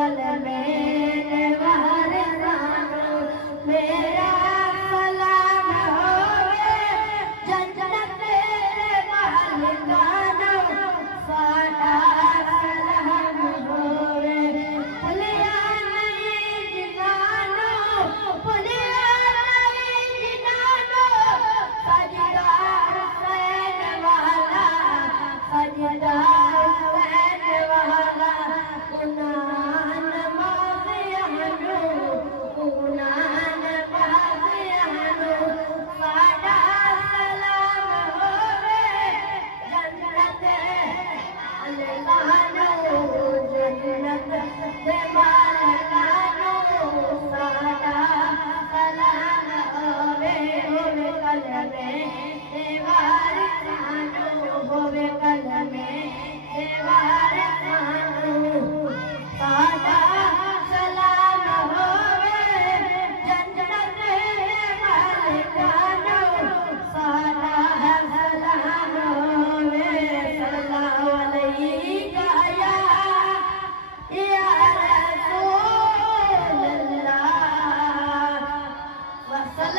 कल में वारसानो मेरा सलाम होवे जन्नत तेरे मालिकानो साडा सलाम होवे भुलिया नहीं जिनानो भुलिया नहीं जिनानो सजदा हुसैन वाला सजदा हुसैन वाला कुनान माज़ियानो कुनान माज़ियानो साडा सलाम होवे जन्नत मालिकानो जन्नत दे मालिकानो साडा सलाम होवे कल में वारसानो